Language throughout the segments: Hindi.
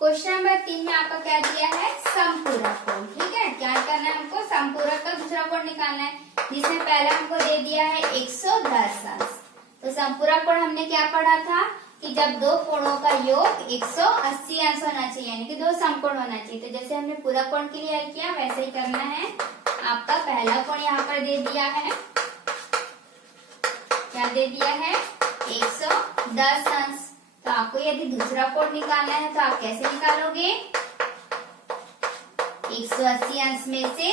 क्वेश्चन नंबर 3 में आपका क्या दिया है, समपूरक कोण। ठीक है, क्या करना है हमको, समपूरक का दूसरा कोण निकालना है, जिसमें पहला हमको दे दिया है 110 अंश। तो समपूरक कोण हमने क्या पढ़ा था कि जब दो कोणों का योग 180 अंश होना चाहिए, यानी कि दो समकोण होना चाहिए। तो जैसे हमने पूरक कोण के लिए हल किया वैसे ही करना है। आपका पहला कोण यहाँ पर दे दिया है, क्या दे दिया है, 110 अंश। तो आपको यदि दूसरा कोण निकालना है तो आप कैसे निकालोगे, 180 अंश में से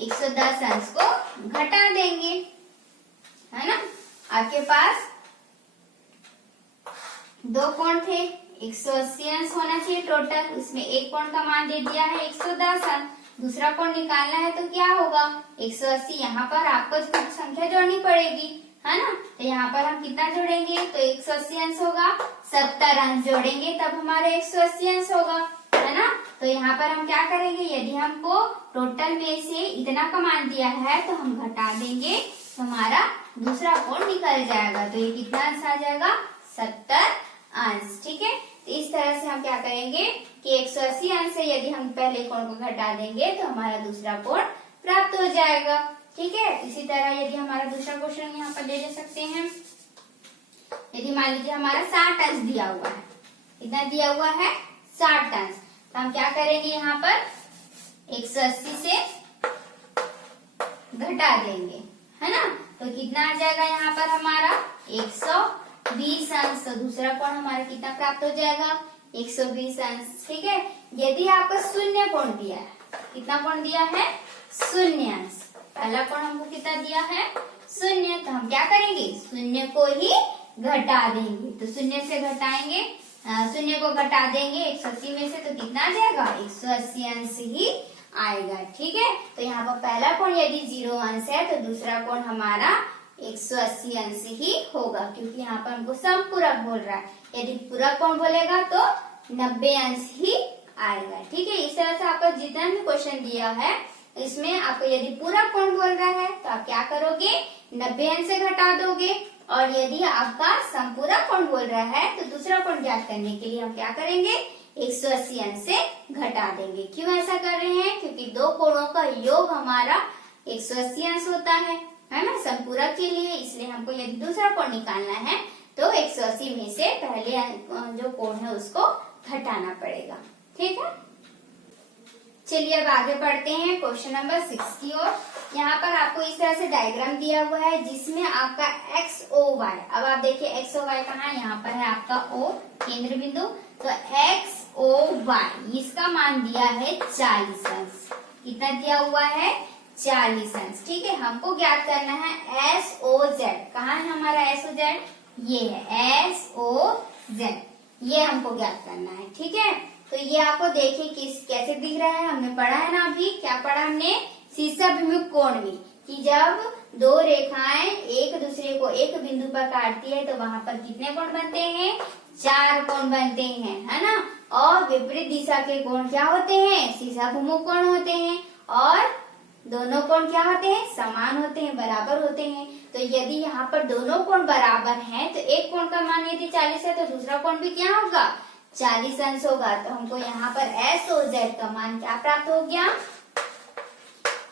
110 अंश को घटा देंगे, है ना। आपके पास दो कोण थे, 180 अंश होना चाहिए टोटल, उसमें एक कोण का मान दे दिया है 110 अंश। दूसरा कोण निकालना है तो क्या होगा, 180, यहाँ पर आपको कुछ संख्या जोड़नी पड़ेगी, है ना। तो यहाँ पर हम कितना जोड़ेंगे, तो 180 अंश होगा, 70 अंश जोड़ेंगे तब हमारा 180 अंश होगा, है ना। तो यहाँ पर हम क्या करेंगे, यदि हमको टोटल में से इतना का मान दिया है तो हम घटा देंगे, तो हमारा दूसरा कोण निकल जाएगा। तो ये कितना अंश आ जाएगा, 70 अंश। ठीक है, तो इस तरह से हम क्या करेंगे कि 180 अंश से यदि हम पहले कोण को घटा देंगे तो हमारा दूसरा कोण प्राप्त हो जाएगा। ठीक है, इसी तरह यदि हमारा दूसरा क्वेश्चन यहाँ पर ले सकते हैं, यदि मान लीजिए हमारा 60 अंश दिया हुआ है, कितना दिया हुआ है, 60 अंश। तो हम क्या करेंगे, यहाँ पर 180 से घटा देंगे, है ना। तो कितना आ जाएगा यहाँ पर हमारा 120 अंश। तो दूसरा कोण हमारा कितना प्राप्त हो जाएगा, 120 अंश। ठीक है, यदि आपको शून्य कोण दिया है, कितना कोण दिया है, शून्य अंश। पहला कोण हमको कितना दिया है, शून्य। तो हम क्या करेंगे, शून्य को ही घटा देंगे। तो शून्य से घटाएंगे, शून्य को घटा देंगे 180 में से, तो कितना आ जाएगा, 180 अंश ही आएगा। ठीक है, तो यहाँ पर पहला कोण यदि 0 अंश है तो दूसरा कोण हमारा 180 अंश ही होगा, क्योंकि यहाँ पर हमको समपूरक बोल रहा है। यदि पूरक कोण बोलेगा तो 90 अंश ही आएगा। ठीक है, इस तरह से आपका जितना भी क्वेश्चन दिया है इसमें आपको यदि पूरक कोण बोल रहा है तो आप क्या करोगे, 90 अंश से घटा दोगे, और यदि आपका समपूरक कोण बोल रहा है तो दूसरा कोण ज्ञात करने के लिए हम क्या करेंगे, 180 अंश से घटा देंगे। क्यों ऐसा कर रहे हैं, क्योंकि दो कोणों का योग हमारा 180 अंश होता है ना, समपूरक के लिए। इसलिए हमको यदि दूसरा कोण निकालना है तो 180 में से पहले जो कोण है उसको घटाना पड़ेगा। ठीक है, चलिए अब आगे बढ़ते हैं क्वेश्चन नंबर 6 की ओर। यहाँ पर आपको इस तरह से डायग्राम दिया हुआ है जिसमें आपका एक्स ओ वाई, अब आप देखिए एक्स ओ वाई कहाँ है, यहाँ पर है आपका ओ केंद्र बिंदु। तो एक्स ओ वाई इसका मान दिया है 40 अंश। कितना दिया हुआ है, 40 अंश। ठीक है, हमको ज्ञात करना है एस ओ जेड। कहाँ है हमारा एस ओ जेड, ये है एस ओ जेड, ये हमको ज्ञात करना है। ठीक है, तो ये आपको देखिए कैसे दिख रहा है, हमने पढ़ा है ना अभी, क्या पढ़ा हमने, शीर्षाभिमुख कोण में, कि जब दो रेखाएं एक दूसरे को एक बिंदु पर काटती है तो वहां पर कितने कोण बनते हैं, 4 कोण बनते हैं, है ना। और विपरीत दिशा के कोण क्या होते हैं, शीर्षाभिमुख कोण होते हैं, और दोनों कोण क्या होते हैं, समान होते हैं, बराबर होते हैं। तो यदि यहाँ पर दोनों कोण बराबर हैं तो एक कोण का मान यदि 40 है तो दूसरा कोण भी क्या होगा, 40 अंश होगा। तो हमको यहाँ पर एस ओ जेड का मान क्या प्राप्त हो गया,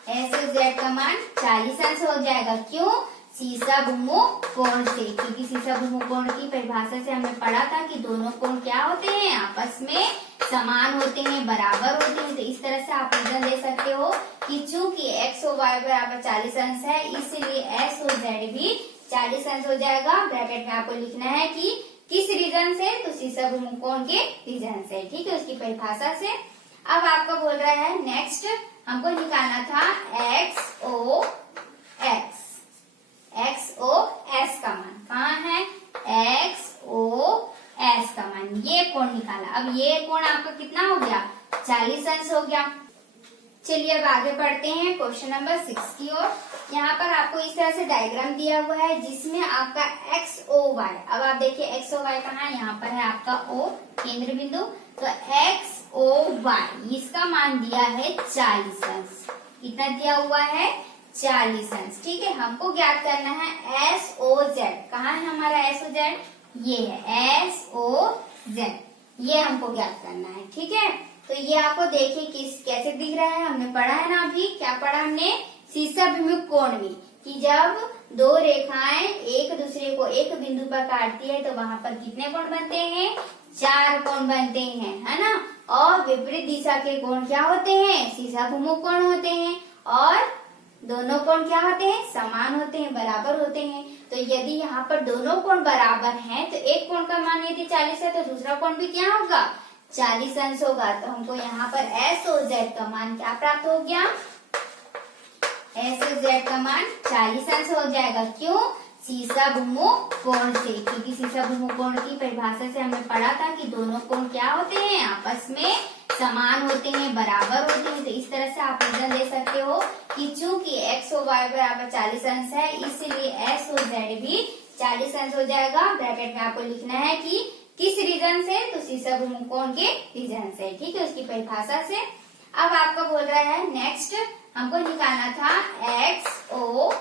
एस ओ जेड का मान 40 अंश हो जाएगा। क्यों, शीर्षाभिमुख कोण से, क्योंकि शीर्षाभिमुख कोण की परिभाषा से हमने पढ़ा था कि दोनों कोण क्या होते हैं, आपस में समान होते हैं, बराबर होते हैं। तो इस तरह से आप रीजन दे सकते हो कि चूंकि एक्स ओ वाई बराबर 40 अंश है, इसलिए एस ओ जेड भी 40 अंश हो जाएगा। ब्रैकेट में आपको लिखना है कि किस रीजन से, तो शीर्षाभिमुख कोण के रीजन से। ठीक है, उसकी परिभाषा से। अब आपका बोल रहा है नेक्स्ट हमको निकालना था एक्स ओ एक्स, एक्स ओ एस का मान कहाँ है, एक्स ओ एस का मान, ये कोण निकाला। अब ये कोण आपका कितना हो गया, 40 अंश हो गया। चलिए अब आगे बढ़ते हैं क्वेश्चन नंबर 6 की ओर। यहाँ पर आपको इस तरह से डायग्राम दिया हुआ है जिसमें आपका एक्स ओ वाई, अब आप देखिए एक्स ओ वाई कहाँ है, यहाँ पर है आपका ओ केंद्र बिंदु। तो एक्स ओ वाई इसका मान दिया है 40 अंश। कितना दिया हुआ है, 40 अंश। ठीक है, हमको ज्ञात करना है एस ओ जेड। कहाँ है हमारा एस ओ जेड, ये है एस ओ जेड। ये हमको ज्ञात करना है। ठीक है, तो ये आपको देखिए कैसे दिख रहा है, हमने पढ़ा है ना अभी, क्या पढ़ा हमने, शीर्षाभिमुख कोण में, कि जब दो रेखाएं एक दूसरे को एक बिंदु पर काटती है तो वहां पर कितने कोण बनते हैं, 4 कोण बनते हैं, है ना। और विपरीत दिशा के कोण क्या होते हैं, शीर्षाभिमुख कोण होते हैं, और दोनों कोण क्या होते हैं, समान होते हैं, बराबर होते हैं। तो यदि यहाँ पर दोनों कोण बराबर हैं तो एक कोण का मान यदि 40 है तो दूसरा कोण भी क्या होगा, 40 अंश होगा। तो हमको यहाँ पर एस और जेड का मान क्या प्राप्त हो गया, एस और जेड का मान 40 अंश हो जाएगा। क्यों, शीर्षाभिमुख कोण से, क्योंकि शीर्षाभिमुख कोण की परिभाषा से हमने पढ़ा था कि दोनों कोण क्या होते हैं, आपस में समान होते हैं, बराबर होते हैं। तो इस तरह से आप रीजन दे सकते हो कि चूंकि x और y बराबर 40 अंश है, इसलिए s और z भी 40 अंश हो जाएगा। ब्रैकेट में आपको लिखना है कि किस रीजन से, तो शीर्षाभिमुख कोण के रीजन से। ठीक है, उसकी परिभाषा से। अब आपका बोल रहा है नेक्स्ट हमको निकालना था x o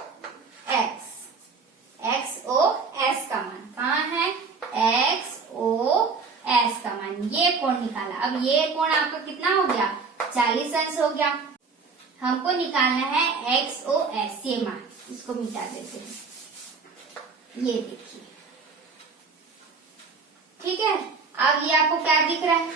s का मान, कहाँ है, x o s का मान, ये कोण निकाला। अब ये कोण आपका कितना हो गया, 40 अंश हो गया। हमको निकालना है x o s, ये मान, इसको मिटा देते हैं, ये देखिए। ठीक है, अब ये आपको क्या दिख रहा है,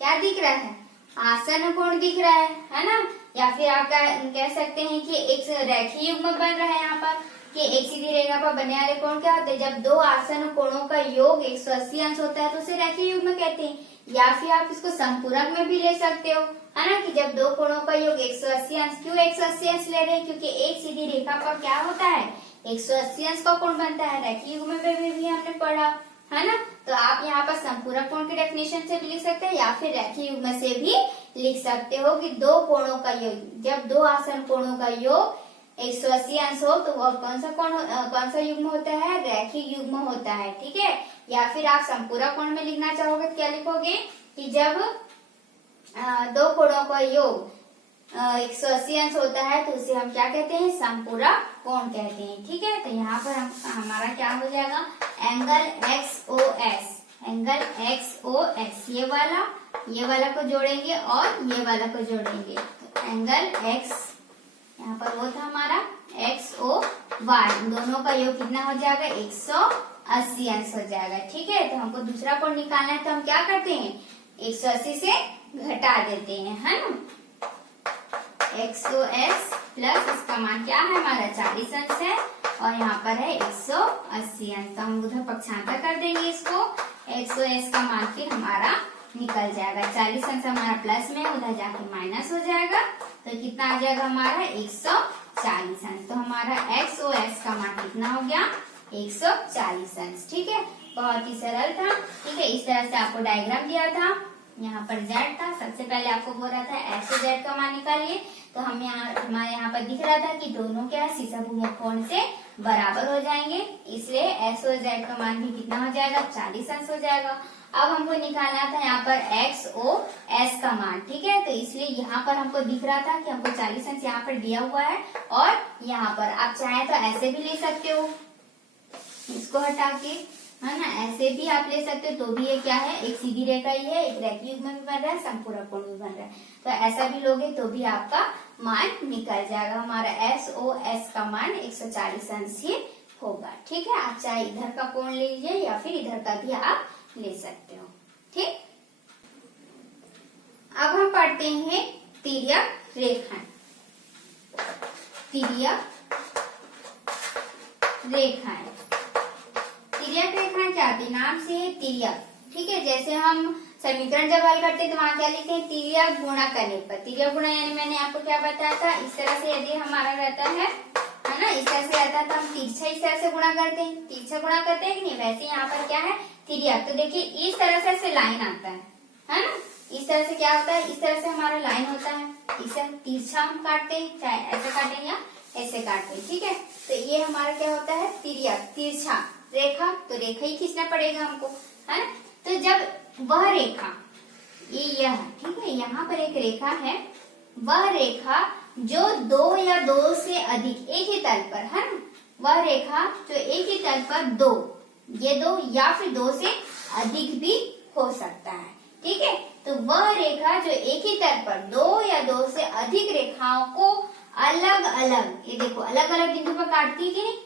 क्या दिख रहा है, आसन कोण दिख रहा है ना। या फिर आप कह सकते हैं कि एक रेखीय युग्म बन रहा है यहाँ पर, कि एक सीधी रेखा पर बनने वाले कोण क्या होते हैं, जब दो आसन कोणों का योग 180 अंश होता है तो उसे रेखीय युग्म कहते हैं। या फिर आप इसको संपूरक में भी ले सकते हो, है ना, कि जब दो कोणों का योग 180 अंश, क्यों 180 अंश ले रहे हैं, क्योंकि एक सीधी रेखा पर क्या होता है, 180 अंश का कोण बनता है। रेखीय युग्म में भी हमने पढ़ा, है ना। तो आप यहाँ पर संपूरक कोण की डेफिनेशन से भी लिख सकते हैं, या फिर रेखीय युग्म से भी लिख सकते हो कि दो कोणों का योग, जब दो आसन कोणों का योग 180 अंश हो तो वह कौन सा युग्म होता है, रेखीय युग्म होता है। ठीक है, या फिर आप संपूरक कोण में लिखना चाहोगे तो क्या लिखोगे कि जब दो कोणों का योग 180 अंश होता है तो उसे हम क्या कहते हैं, संपूरक कोण कहते हैं। ठीक है, तो यहाँ पर हमारा क्या हो जाएगा, एंगल XOS, एंगल XOS, ये वाला को जोड़ेंगे और ये वाला को जोड़ेंगे, तो एंगल X, यहाँ पर वो था हमारा XOY, दोनों का योग कितना हो जाएगा, 180 अंश हो जाएगा। ठीक है, तो हमको दूसरा कोण निकालना है तो हम क्या करते हैं, 180 से घटा देते हैं, है ना। XOS प्लस इसका मान क्या है हमारा, 40 अंश है, और यहाँ पर है 180 अंश, तो हम उधर पक्षांतर कर देंगे इसको। XOS का मान फिर हमारा निकल जाएगा, 40 अंश हमारा प्लस में, उधर जाके माइनस हो जाएगा, तो कितना आ जाएगा हमारा 140 अंश। तो हमारा XOS का मान कितना हो गया, 140 अंश। ठीक है, बहुत ही सरल था। ठीक है, इस तरह से आपको डायग्राम दिया था, यहाँ पर Z था, सबसे पहले आपको बोल रहा था S और Z का मान निकालिए, तो हमारे यहाँ पर दिख रहा था कि दोनों क्या है, शीर्षाभिमुख कोण से बराबर हो जाएंगे, इसलिए S और Z का मान भी कितना हो जाएगा, 40 अंश हो जाएगा। अब हमको निकालना था यहाँ पर XOS का मान। ठीक है, तो इसलिए यहाँ पर हमको दिख रहा था कि हमको 40 अंश यहाँ पर दिया हुआ है, और यहाँ पर आप चाहे तो ऐसे भी ले सकते हो, इसको हटा के, है ना, ऐसे भी आप ले सकते हो, तो भी ये क्या है, एक सीधी रेखा ही है, एक रेखीय युग्म भी बन रहा है, संपूरक कोण भी बन रहा है, तो ऐसा भी लोगे तो भी आपका मान निकल जाएगा। हमारा SOS का मान 140 अंश ही होगा। ठीक है, आप चाहे इधर का कोण लीजिए या फिर इधर का भी आप ले सकते हो। ठीक, अब हम पढ़ते हैं तिर्यक रेखाएं। तिर्यक रेखाएं, तिर्यक रेखाएं क्या होती है, नाम से है तिर्यक। ठीक है, जैसे हम समीकरण जब हल करते हैं तो वहां क्या लिखते हैं, तिर्यक गुणा करने पर। तिर्यक गुणा यानी मैंने आपको क्या बताया था, इस तरह से यदि हमारा रहता है ना, इस तरह से रहता है तो हम तिरछा इस तरह से गुणा करते हैं, तिरछा गुणा करते हैं कि नहीं, वैसे यहाँ पर क्या है, तिर्यक। तो देखिए इस तरह से लाइन आता है ना, इस तरह से क्या होता है, इस तरह से हमारा लाइन होता है, इसे तिरछा हम काटते हैं, चाहे ऐसे काटें या ऐसे काटते हैं। ठीक है, तो ये हमारा क्या होता है, तिर्यक, तिरछा रेखा, तो रेखा ही खींचना पड़ेगा हमको, है ना। तो जब वह रेखा, यह, ठीक है, यहाँ पर एक रेखा है, वह रेखा जो दो या दो से अधिक एक ही तल पर, है ना, वह रेखा जो एक ही तल पर दो, ये दो या फिर दो से अधिक भी हो सकता है। ठीक है, तो वह रेखा जो एक ही तल पर दो या दो से अधिक रेखाओं को अलग अलग, ये देखो अलग अलग बिंदु पर काटती है कि नहीं,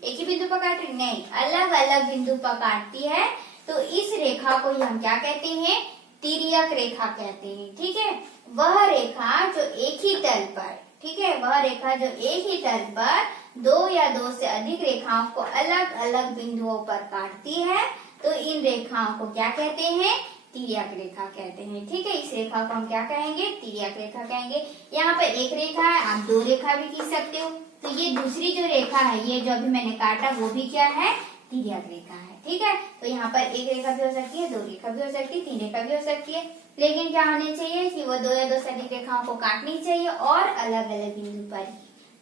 एक ही बिंदु पर काट रही नहीं, अलग अलग बिंदु पर काटती है, तो इस रेखा को हम क्या कहते हैं, तिर्यक रेखा कहते हैं। ठीक है, वह रेखा जो एक ही तल पर, ठीक है, वह रेखा जो एक ही तल पर दो या दो से अधिक रेखाओं को अलग अलग बिंदुओं पर काटती है, तो इन रेखाओं को क्या कहते हैं, तिर्यक रेखा कहते हैं। ठीक है, इस रेखा को हम क्या कहेंगे, तिर्यक रेखा कहेंगे। यहाँ पर एक रेखा है, आप दो रेखा भी खींच सकते हो, तो ये दूसरी जो रेखा है, ये जो अभी मैंने काटा वो भी क्या है, तिर्यक रेखा है। ठीक है, तो यहाँ पर एक रेखा भी हो सकती है, दो रेखा भी हो सकती है, तीन रेखा भी हो सकती है, लेकिन क्या होनी चाहिए कि वो दो या दो से अधिक रेखाओं को काटनी चाहिए और अलग अलग बिंदु पर ही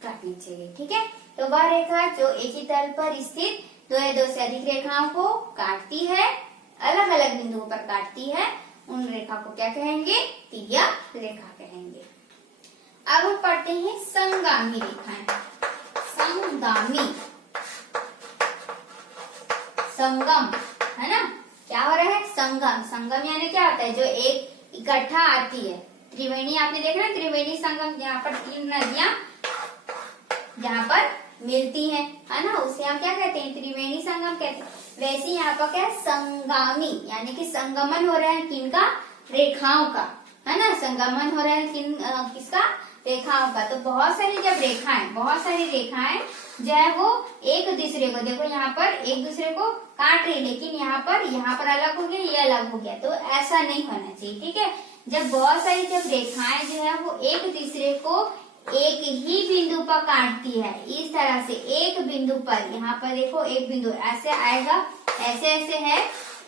काटनी चाहिए। ठीक है, तो वह रेखा जो एक ही तल पर स्थित दो या दो से अधिक रेखाओं को काटती है, अलग अलग बिंदुओं पर काटती है, उन रेखा को क्या कहेंगे, तिर्यक रेखा कहेंगे। अब हम पढ़ते हैं संगामी रेखाएं। संगामी, संगम है ना, क्या हो रहा है, संगम। संगम यानी क्या होता है, जो एक इकट्ठा आती है। त्रिवेणी आपने देखा ना, त्रिवेणी संगम, यहाँ पर तीन नदियां जहाँ पर मिलती हैं, है ना, उसे हम क्या कहते हैं, त्रिवेणी संगम कहते हैं। वैसे यहाँ पर क्या है, संगामी यानी कि संगमन हो रहा है किनका, रेखाओं का, है ना, संगमन हो रहा है किसका, रेखाओं का। तो बहुत सारी जब रेखाएं, बहुत सारी रेखाएं जो है वो एक दूसरे को, देखो यहाँ पर एक दूसरे को काट रही, लेकिन यहाँ पर अलग हो गया, ये अलग हो गया, तो ऐसा नहीं होना चाहिए। ठीक है, जब बहुत सारी जब रेखाएं जो है वो एक दूसरे को एक ही बिंदु पर काटती है, इस तरह से एक बिंदु पर, यहाँ पर देखो एक बिंदु ऐसे आएगा, ऐसे ऐसे है,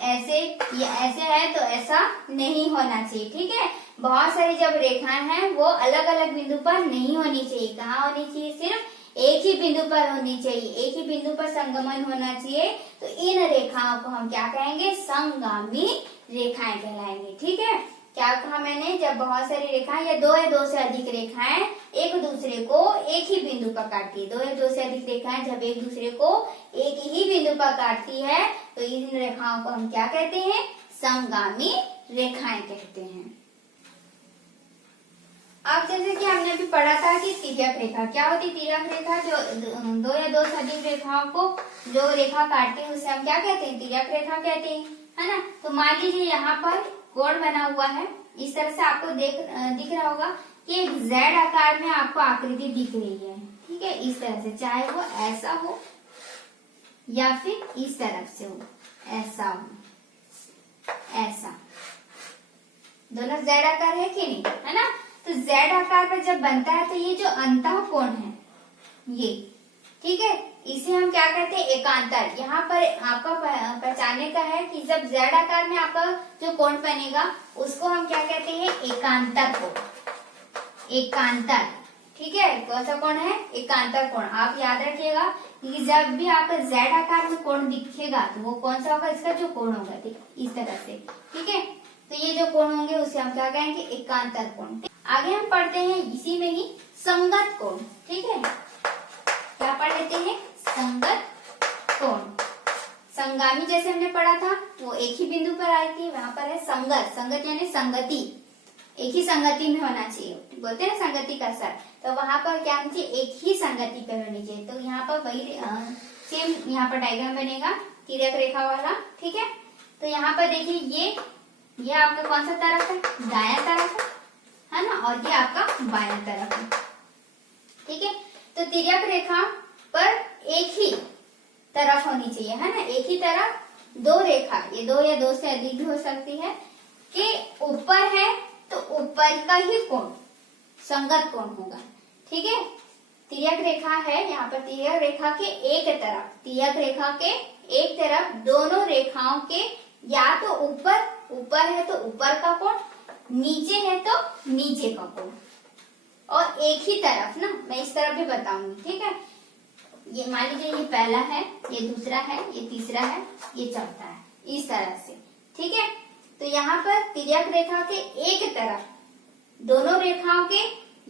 ऐसे ये ऐसे है, तो ऐसा नहीं होना चाहिए। ठीक है, बहुत सारी जब रेखाएं हैं वो अलग अलग बिंदु पर नहीं होनी चाहिए, कहाँ होनी चाहिए, सिर्फ एक ही बिंदु पर होनी चाहिए, एक ही बिंदु पर संगमन होना चाहिए। तो इन रेखाओं को हम क्या कहेंगे, संगामी रेखाएं कहलाएंगे। ठीक है, क्या कहा मैंने, जब बहुत सारी रेखाएं या दो से अधिक रेखाएं एक दूसरे को एक ही बिंदु पर काटती है, दो या दो से अधिक रेखाएं जब एक दूसरे को एक ही बिंदु पर काटती है, तो इन रेखाओं को हम क्या कहते हैं, संगामी रेखाएं कहते हैं। अब जैसे कि हमने अभी पढ़ा था कि तिर्यक रेखा क्या होती है, तिर्यक रेखा जो दो या दो से अधिक रेखाओं को जो रेखा काटती है उसे हम क्या कहते हैं, तिर्यक रेखा कहते हैं, है ना। तो मान लीजिए यहाँ पर कोण बना हुआ है, इस तरह से आपको दिख रहा होगा कि एक जेड आकार में आपको आकृति दिख रही है। ठीक है, इस तरह से, चाहे वो ऐसा हो या फिर इस तरफ से हो, ऐसा हो, ऐसा, दोनों जेड आकार है कि नहीं, है ना। तो जेड आकार पर जब बनता है तो ये जो अंतः कोण है ये, ठीक है, इसे हम क्या कहते हैं, एकांतर। यहाँ पर आपका पहचानने का है कि जब जेड आकार में आपका जो कोण बनेगा उसको हम क्या कहते हैं, एकांतर कोण, एकांतर। ठीक है, कौन सा कोण है, एकांतर कोण। आप याद रखिएगा कि जब भी आपका जेड आकार में कोण दिखेगा तो वो कौन सा होगा, इसका जो कोण होगा, इस तरह से। ठीक है, तो ये जो कोण होंगे उसे हम क्या कहेंगे, एकांतर कोण। आगे हम पढ़ते हैं इसी में ही संगत कोण। ठीक है, क्या पढ़ लेते हैं, संगत कोण। संगामी जैसे हमने पढ़ा था वो एक ही बिंदु पर आई थी, वहां पर है संगत। संगत यानी संगति, एक ही संगति में होना चाहिए, बोलते हैं संगति का सर। तो वहां पर क्या होनी चाहिए, एक ही संगति पर होनी चाहिए। तो यहाँ पर वही सेम यहाँ पर डायग्राम बनेगा तिर्यक रेखा वाला। ठीक है, तो यहाँ पर देखिए ये आपका कौन सा तरफ है, दायां तरफ है ना, और ये आपका बायां तरफ है। ठीक है, तो तिर्यक रेखा पर एक ही तरफ होनी चाहिए, है ना, एक ही तरफ दो रेखा, ये दो या दो से अधिक भी हो सकती है, कि ऊपर है तो ऊपर का ही कोण संगत कोण होगा। ठीक है, तिर्यक रेखा है, यहाँ पर तिर्यक रेखा के एक तरफ, तिर्यक रेखा के एक तरफ दोनों रेखाओं के या तो ऊपर है तो ऊपर का कोण, नीचे है तो नीचे का कोण, और एक ही तरफ ना, मैं इस तरफ भी बताऊंगी। ठीक है, ये मान लीजिए ये पहला है, ये दूसरा है, ये तीसरा है, ये चौथा है, इस तरह से। ठीक है, तो यहाँ पर तिर्यक रेखा के एक तरफ दोनों रेखाओं के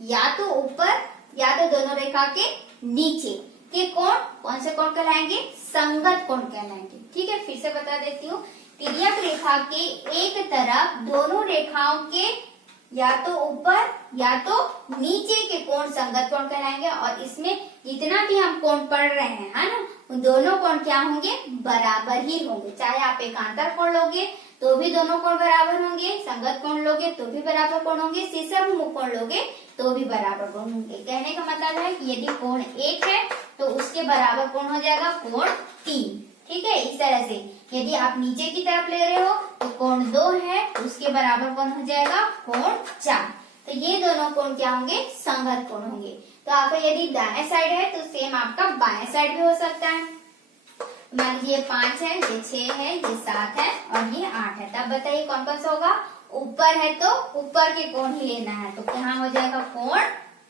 या तो ऊपर या तो दोनों रेखा के नीचे के कोण कौन से कोण कहलाएंगे, संगत कोण कहलाएंगे। ठीक है, फिर से बता देती हूँ तिर्यक रेखा के एक तरफ दोनों रेखाओं के या तो ऊपर या तो नीचे के कोण संगत कोण कहलाएंगे। और इसमें जितना भी हम कोण पढ़ रहे हैं, है ना, उन दोनों कोण क्या होंगे, बराबर ही होंगे। चाहे आप एकांतर कोण लोगे तो भी दोनों कोण बराबर होंगे, संगत कोण लोगे तो भी बराबर कोण होंगे, शीर्षाभिमुख कोण लोगे तो भी बराबर कोण होंगे। कहने का मतलब है कि यदि कोण 1 है तो उसके बराबर कोण हो जाएगा कोण 3। ठीक है, इस तरह से यदि आप नीचे की तरफ ले रहे हो तो कोण 2 है, उसके बराबर कोण हो जाएगा कोण 4। तो ये दोनों कोण क्या होंगे, संगत कोण होंगे। तो आपका यदि दाएं साइड है तो सेम आपका बाएं साइड भी हो सकता है। मान लीजिए 5 है, ये 6 है, ये 7 है और ये 8 है। तब बताइए कौन कौन सा होगा। ऊपर है तो ऊपर के कोण ही लेना है, तो यहाँ हो जाएगा कोण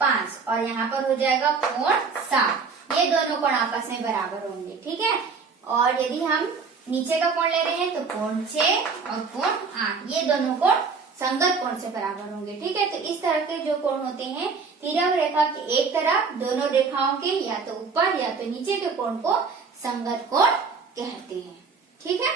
5 और यहाँ पर हो जाएगा कोण 7। ये दोनों कोण आपस में बराबर होंगे। ठीक है, और यदि हम नीचे का कोण ले रहे हैं तो कोण 6 और कोण 8, ये दोनों कोण संगत कोण से बराबर होंगे। ठीक है, तो इस तरह के जो कोण होते हैं तिर्यक रेखा के एक तरफ दोनों रेखाओं के या तो ऊपर या तो नीचे के कोण को संगत कोण कहते हैं। ठीक है।